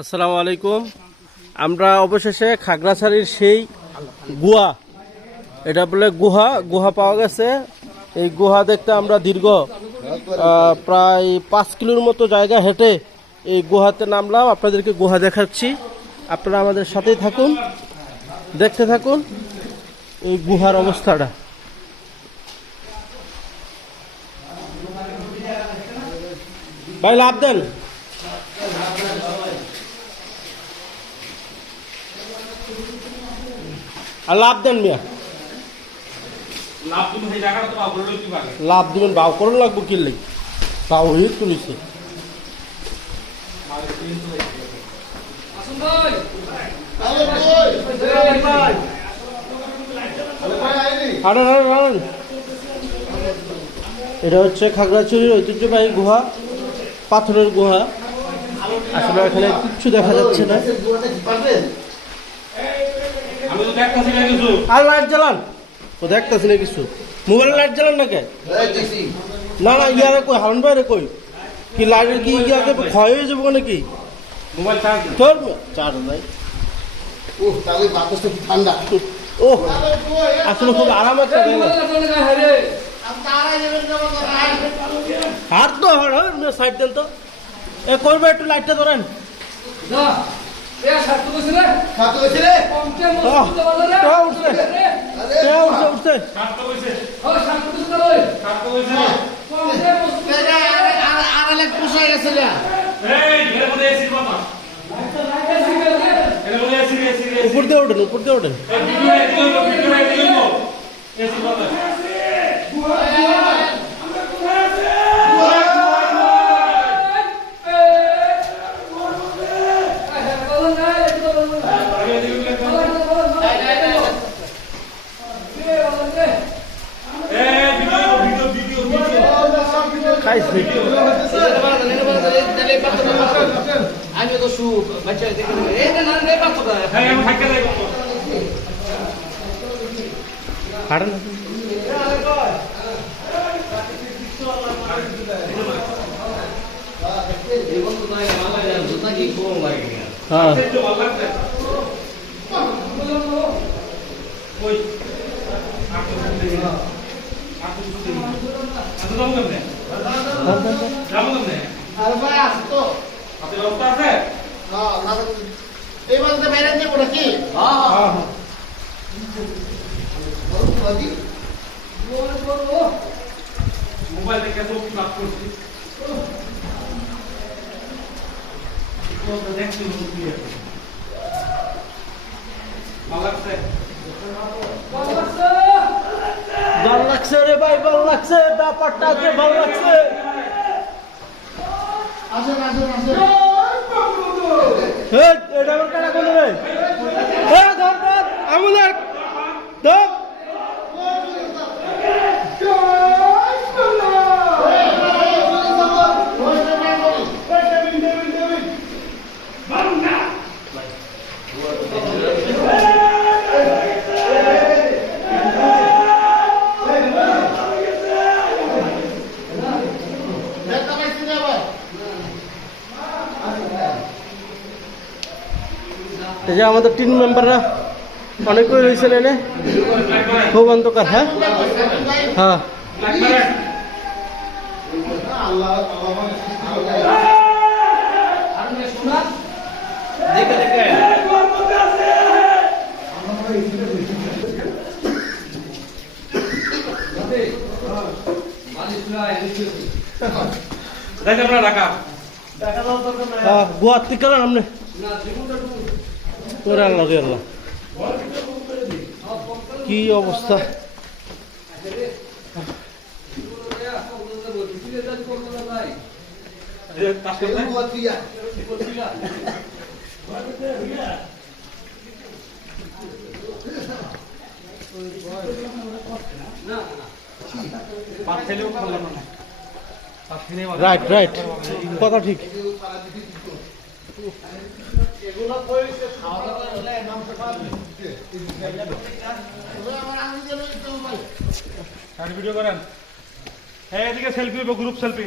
আসসালামু আলাইকুম। আমরা অবশেষে খাগড়াছড়ির সেই গুহা, এটা বলে গুহা পাওয়া গেছে। এই গুহা দেখতে আমরা দীর্ঘ প্রায় 5 কিলোর মতো জায়গা হেঁটে এই গুহাতে নামলাম। আপনাদেরকে গুহা দেখাচ্ছি, আপনারা আমাদের সাথেই থাকুন, দেখতে থাকুন এই গুহার অবস্থাটা। ভাই লাভ দেন, আর লাভ দেন মিয়া, লাভ দিবেন বাউ করুন লাগবো কিনলে বাউ হয়ে তুলিছে। এটা হচ্ছে খাগড়াছড়ির ঐতিহ্যবাহী গুহা, পাথরের গুহা। আসলে এখানে কিচ্ছু দেখা যাচ্ছে না। আর লাইট জ্বালান, ও দেখতেছি না কিছু। মোবাইলে লাইট জ্বালান না কে? না না ইয়ারে কই, হারুন ভাইরে কই, কি লাইটের কি ইয়াকে ক্ষয় হয়ে যাবো নাকি? মোবাইল চার্জ তোর চার্জ নাই। ও তাহলে বাতাসটা কি ঠান্ডা। ও আসলে খুব আরাম একটা হাত তো সাইড দেন তো। এ করবে একটু লাইটটা ধরেন। উপর দিয়ে ওঠেন, উপর দিয়ে ওঠেন। আমি তো শু বাচ্চা দেখে এটা না রে বাচ্চা হ্যাঁ আমি থাকতে যাই হাড়ন জীবন তো নাই মালা যায় জুতা কি কোন লাগে হ্যাঁ ওই আর ভাই আসতো আপনি রাস্তা আছে না না এই মাঝে বাইরে নিয়ে পড়ে কি হ্যাঁ হ্যাঁ মোবাইল থেকে তো কি বাত করছি তো দেখছি কি আছে ভালো লাগছে ভালো লাগছে রে ভাই, ভালো লাগছে ব্যাপারটা, আছে ভালো লাগছে। আসেন আসেন আসেন এটা আমার কাটা কোন রে? ধর ধর আমুলেক ধর। এই যে আমাদের টিম মেম্বাররা অনেক করে রয়েছেন এনে, খুব অন্ধকার। হ্যাঁ হ্যাঁ গুয়ার থেকে আপনি কি অবস্থা। রাইট রাইট, কথা ঠিক। ভিডিও করেন, এদিকে সেলফি, গ্রুপ সেলফি।